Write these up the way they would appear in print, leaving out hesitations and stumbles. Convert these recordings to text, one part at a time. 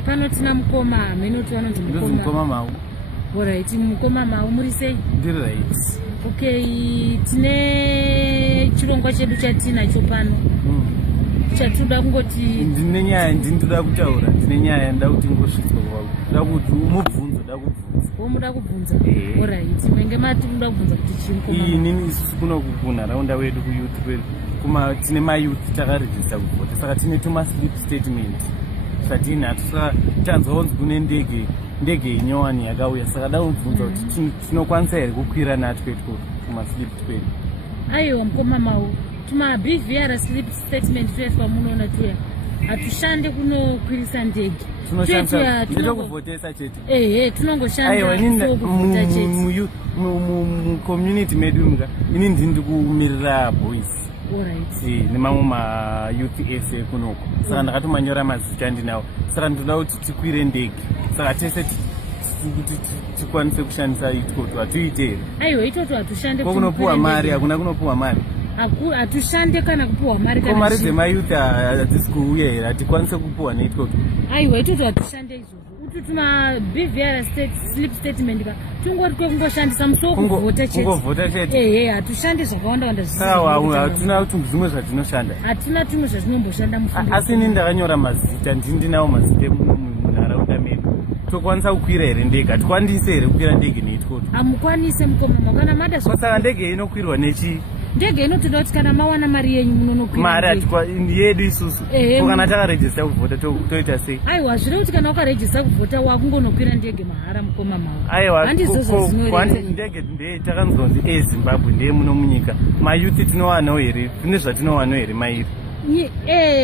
pano tina mukoma menoti vanonzi mukoma Mawu. Alright, mukoma Mawu muri sei? Ndiri right. Okay, tine chirongwa chedu chatinacho pano. Chatoda kungoti ndine nyaya ndindoda kutaura, ndine nyaya nda kuti ngosvitswa kwako. Nda kuti mubvunzo, nda kubvunza. Muda kubvunza. Alright, menge mati muda kubvunza kuti chimukoma. Iyi nini isusu kuno kunharaunda wedu kuyouth kwedu. Kuma tine mayouth takarejista kuvhota. Saka tine tuma slip statement. Zvatinatu saka tanzonzi kune ndege inyowani yakauya. Saka da kubvunza kuti tinokwanisa here kukwira nato kwedu kuma slip twedu. Aiwa mukoma Mawu. Tuma BVR slip statement twefa munoona tuya. Hatushande kunokwirisa ndege. Tunoshandisa ndokuvhotesa chete. Tunongoshanda kuvhota chete. Mu community medu mga ini ndindi kumirira boys. Alright. Nemamwe ma youth essay kunoko. Saka ndakatomanyora mazita ndinawo. Saka ndoda kuti tikwire ndege. Saka tese kuti tikwanise kushandisa itikoto hatuite. Aiwa itoto hatushande. Kunopuwa mari, hakuna kunopuwa mari. Hatushande kana kupuwa mari kana. Mari dzemayouth hadzisi kuuya here, hatikwanise kupuwa neitikoto. Aiwa itoto hatushande izvozvo. Tuma BVR slip statement ka tungori kwekungoshandisa musoko kuvhota chete. Kungovhota chete. Hatushande zvakawanda wanda zvisi. Hatina tumwe zvimwe zvatinoshanda. Hatina tumwe zvatinomboshanda mufundo. Asi ini ndakanyora mazita, ndinawo mazita munharaunda medu. Tokwanisa kukwira here ndege, hatikwanise here kukwira ndege neitikoto. Hamukwanise mukoma Mawu kana mada saka ndege inokwirwa nechi. Ndege inotoda kuti kana mawana mari yenyu munonokwira. Mari yedu isusu. Kana takarejista kuvhota toita sei? Aiwa zviri kuti kana ukarejista kuvhota wakungonokwira ndege mahara mukoma Mawu. Aiwa handizvozvo zvinoreva. Ndege takanzonzi eZimbabwe ndiye muno munyika. Mayouth tinowanawo here, zvine zvatinowanawo here mairi.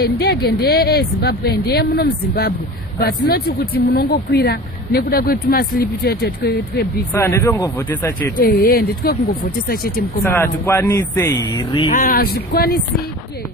Ndege ndeye eZimbabwe ndiye muno muZimbabwe, but noti kuti munongokwira nekuda kwetuma slip chete twebig. Saka ndetongovhotesa chete. Ndetwe kungovhotesa chete mukoma. Saka hatikwanise here. Hazvikwanisike.